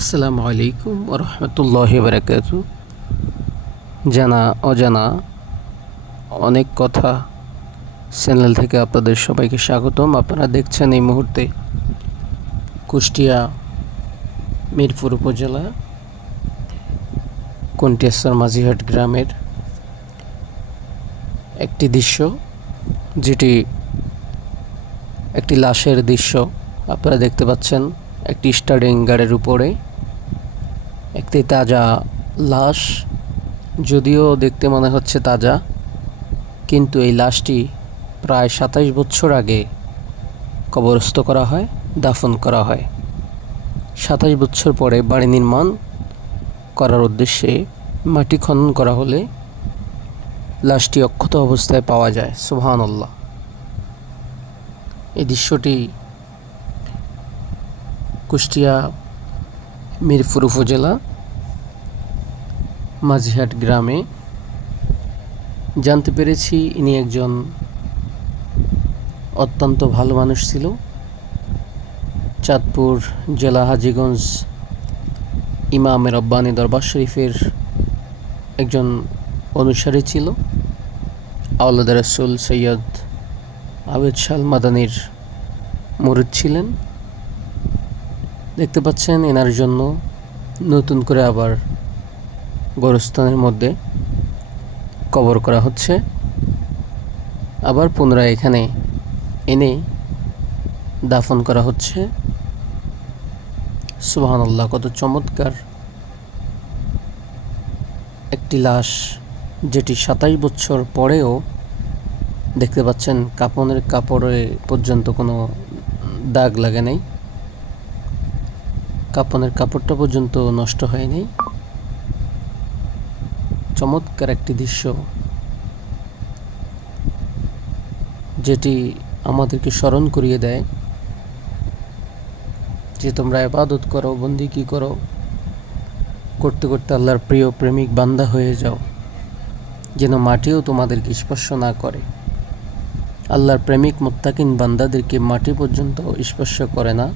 আসসালামু আলাইকুম রহমতুল্লাহ বারাকাত জানা, অজানা, অনেক কথা চ্যানেল থেকে আপনাদের সবাইকে স্বাগতম। আপনারা দেখছেন এই মুহূর্তে কুষ্টিয়া মিরপুর উপজেলা, কন্টিয়াসার মাঝিহাট গ্রামের একটি দৃশ্য, যেটি একটি লাশের দৃশ্য আপনারা দেখতে পাচ্ছেন। একটি স্টার্ডিং গাড়ির উপরে একটি তাজা লাশ, যদিও দেখতে মনে হচ্ছে তাজা, কিন্তু এই লাশটি প্রায় সাতাশ বছর আগে কবরস্থ করা হয়, দাফন করা হয়। সাতাশ বছর পরে বাড়ি নির্মাণ করার উদ্দেশ্যে মাটি খনন করা হলে লাশটি অক্ষত অবস্থায় পাওয়া যায় সুবহান আল্লাহ এই দৃশ্যটি কুষ্টিয়া মিরপুর উপজেলা, মাঝিহাট গ্রামে। জানতে পেরেছি ইনি একজন অত্যন্ত ভালো মানুষ ছিল। চাঁদপুর জেলা হাজিগঞ্জ ইমামের রব্বানি দরবার শরীফের একজন অনুসারী ছিল। আউলাদ রাসুল সৈয়দ আবেদ শাল মাদানির মুরিদ ছিলেন। দেখতে পাচ্ছেন এনার জন্য নতুন করে আবার গোরস্থানের মধ্যে কবর করা হচ্ছে। আবার পুনরায় এখানে এনে দাফন করা হচ্ছে। সুবাহান আল্লাহ কত চমৎকার। একটি লাশ যেটি সাতাশ বছর পরেও দেখতে পাচ্ছেন কাপনের কাপড়ে পর্যন্ত কোনো দাগ লাগে নাই। কাপনের কাপড়টা পর্যন্ত নষ্ট হয়নি। চমৎকার একটি দৃশ্য, যেটি আমাদেরকে স্মরণ করিয়ে দেয় যে তোমরা আবাদত করো বন্দি কি করো, করতে করতে আল্লাহর প্রিয় প্রেমিক বান্দা হয়ে যাও, যেন মাটিও তোমাদেরকে স্পর্শ না করে। আল্লাহর প্রেমিক মোত্তাকিন বান্দাদেরকে মাটি পর্যন্ত স্পর্শ করে না।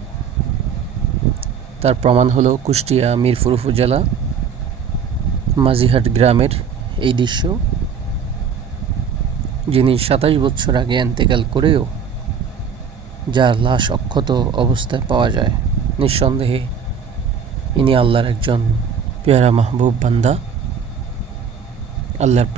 তার প্রমাণ হলো কুষ্টিয়া মিরপুর উপজেলা, মাঝিহাট গ্রামের এই দৃশ্য, যিনি সাতাশ বছর আগে এন্তেকাল করেও যার লাশ অক্ষত অবস্থায় পাওয়া যায়। নিঃসন্দেহে ইনি আল্লাহর একজন পেয়ারা মাহবুব বান্দা। আল্লাহর